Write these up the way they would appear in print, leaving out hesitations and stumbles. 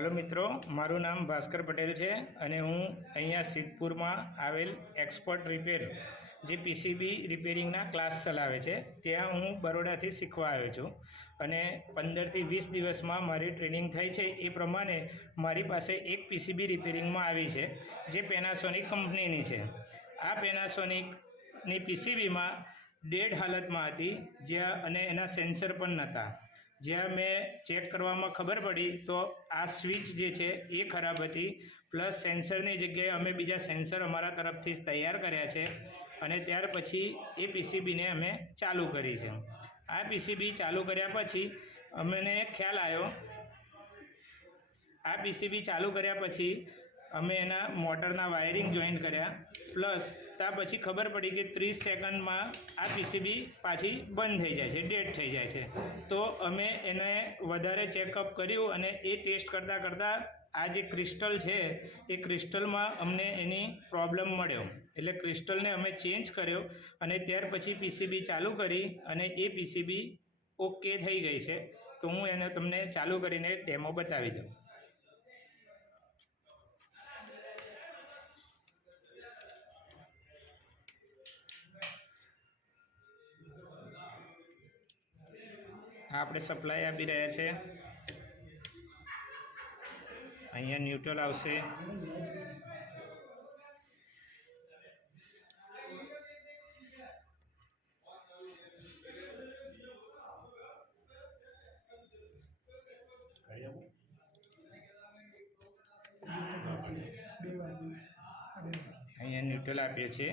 Hello मित्रों, मारू नाम भास्कर पटेल है और हूँ अँ सिद्धपुर में आवेल एक्सपर्ट रिपेर जे पीसीबी रिपेरिंग क्लास चलावे छे त्या हूँ बरोड़ा थी शीखवा आव्यो छूं अने 15 થી 20 दिवस में मारी ट्रेनिंग थई छे। ए प्रमाणे मारी पासे एक पीसीबी रिपेरिंग में आवी छे जे पेनासोनिक कंपनीनी छे। आ पेनासोनिकनी पीसीबी में डेड हालत में हती ज्यां अने एना सेन्सर पण नता। ज्यां मैं चेक करवामां खबर पड़ी तो आ स्विच जे छे ए खराब हती, प्लस सेन्सरनी जग्याए अमे बीजा सेन्सर अमारा तरफथी तैयार कर्या छे अने त्यार पछी ए पीसीबीने अमे चालू करी छे। आ पीसीबी चालू कर्या पछी अमने ख्याल आव्यो, आ पीसीबी चालू कर्या पछी अमे एना मोटरना वायरिंग जॉइन कर्या, प्लस त्या पछी खबर पड़ी कि 30 सेकंड में आ पीसीबी पाछी बंद थई जाय छे, डेड थई जाय छे। तो अमे एने वधारे चेकअप कर्युं अने ए टेस्ट करता करता आ जे क्रिस्टल छे ए क्रिस्टल में अमने एनी प्रॉब्लम मळ्यो एटले क्रिस्टल ने अमे चेन्ज कर्यो अने त्यार पछी पीसीबी चालू करी अने ए पीसीबी ओके थई गई छे। तो हूँ एने तमने चालू करीने डेमो बतावी दऊं। આપણે સપ્લાય આપી રહ્યા છે, અહીંયા ન્યુટ્રલ આવશે, અહીંયા ન્યુટ્રલ આપ્યો છે।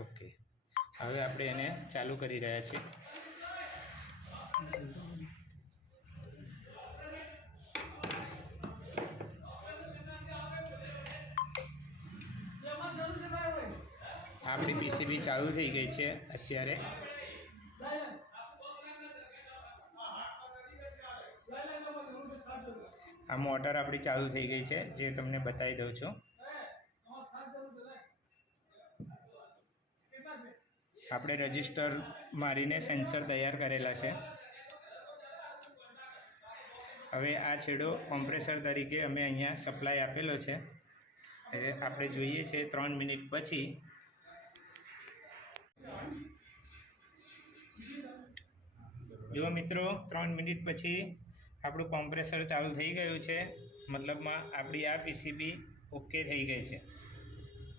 ओके, हवे आपणे एने चालू करी रह्या छीए। आपणी पीसीबी चालू थई गई छे। अत्यारे आ मोटर आपणी चालू थई गई छे जे तमने बतावी दऊं छुं। આપણે રજિસ્ટર મારીને સેન્સર તૈયાર કરેલા છે। હવે આ છેડો કોમ્પ્રેસર તરીકે અમે અહીંયા સપ્લાય આપેલો છે। હવે આપણે જોઈએ છે 3 મિનિટ પછી। જો મિત્રો 3 મિનિટ પછી આપણું કોમ્પ્રેસર ચાલુ થઈ ગયું છે, મતલબમાં આપણી આ પીસીબી ઓકે થઈ ગઈ છે।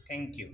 Thank you.